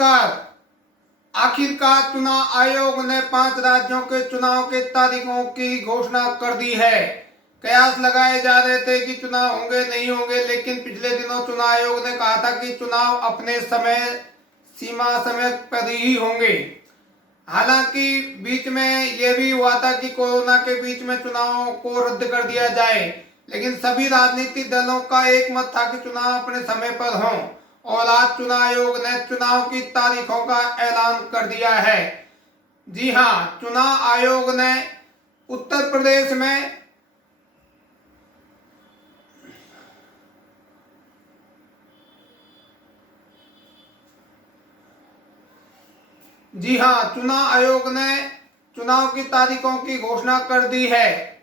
नमस्कार। आखिरकार चुनाव आयोग ने 5 राज्यों के चुनाव के तारीखों की घोषणा कर दी है। कयास लगाए जा रहे थे कि चुनाव होंगे नहीं होंगे, लेकिन पिछले दिनों चुनाव आयोग ने कहा था कि चुनाव अपने समय पर ही होंगे। हालांकि बीच में यह भी हुआ था कि कोरोना के बीच में चुनाव को रद्द कर दिया जाए, लेकिन सभी राजनीतिक दलों का एक मत था कि चुनाव अपने समय पर हों और आज चुनाव आयोग ने चुनाव की तारीखों का ऐलान कर दिया है। जी हां, चुनाव आयोग ने उत्तर प्रदेश में चुनाव आयोग ने चुनाव की तारीखों की घोषणा कर दी है।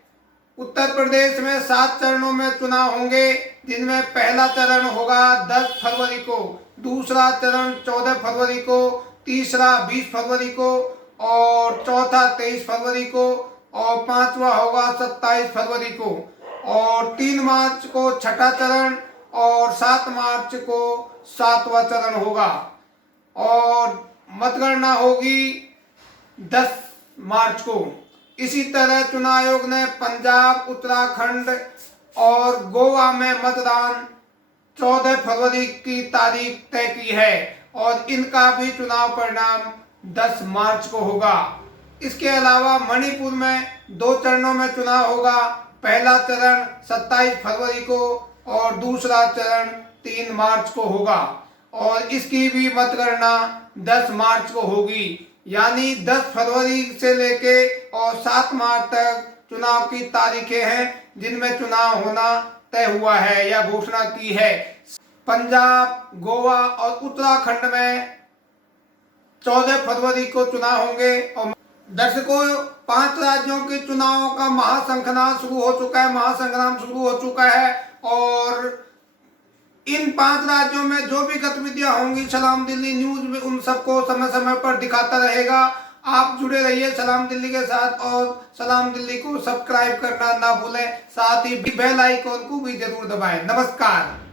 उत्तर प्रदेश में 7 चरणों में चुनाव होंगे, जिनमें पहला चरण होगा 10 फरवरी को, दूसरा चरण 14 फरवरी को, तीसरा 20 फरवरी को और चौथा 23 फरवरी को और पांचवा होगा 27 फरवरी को और 3 मार्च को छठा चरण और 7 मार्च को 7वां चरण होगा और मतगणना होगी 10 मार्च को। इसी तरह चुनाव आयोग ने पंजाब, उत्तराखंड और गोवा में मतदान 14 फरवरी की तारीख तय की है और इनका भी चुनाव परिणाम 10 मार्च को होगा। इसके अलावा मणिपुर में 2 चरणों में चुनाव होगा। पहला चरण 27 फरवरी को और दूसरा चरण 3 मार्च को होगा और इसकी भी मतगणना 10 मार्च को होगी। यानी 10 फरवरी से लेके और 7 मार्च तक चुनाव की तारीखें हैं जिनमें चुनाव होना तय हुआ है या घोषणा की है। पंजाब, गोवा और उत्तराखंड में 14 फरवरी को चुनाव होंगे। और दर्शकों, 5 राज्यों के चुनावों का महासंग्राम शुरू हो चुका है और इन 5 राज्यों में जो भी गतिविधियां होंगी सलाम दिल्ली न्यूज में उन सबको समय समय पर दिखाता रहेगा। आप जुड़े रहिए सलाम दिल्ली के साथ और सलाम दिल्ली को सब्सक्राइब करना ना भूलें, साथ ही बेल आइकॉन को भी जरूर दबाएं। नमस्कार।